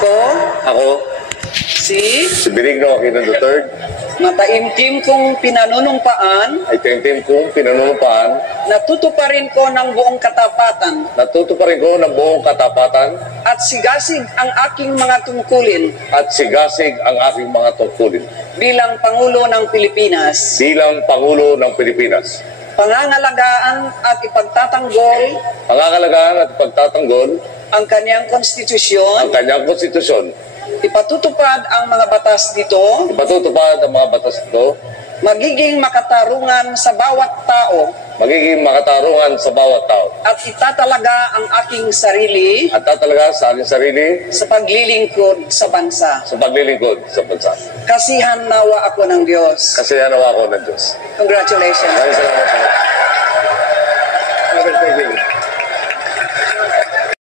Ako, si Benigno Aquino III, mataimtim kong pinanunumpaan, ay tintim kong pinanunumpaan, natutuparin ko ng buong katapatan natutuparin ko ng buong katapatan at sigasig ang aking mga tungkulin at sigasig ang aking mga tungkulin bilang Pangulo ng Pilipinas, bilang Pangulo ng Pilipinas. pangangalagaan at ipagtatanggol Pangangalagaan at pagtatanggol ang kanyang ang konstitusyon, kanyang konstitusyon, ipatutupad ang mga batas nito, ipatutupad ang mga batas nito, magiging makatarungan sa bawat tao magiging makatarungan sa bawat tao, at itatalaga ang aking sarili at tatalaga sa aking sarili sa paglilingkod sa bansa. sa paglilingkod sa bansa. Kasihan nawa ako ng Diyos. Kasi nawa ako ng Diyos. Congratulations. Maraming salamat.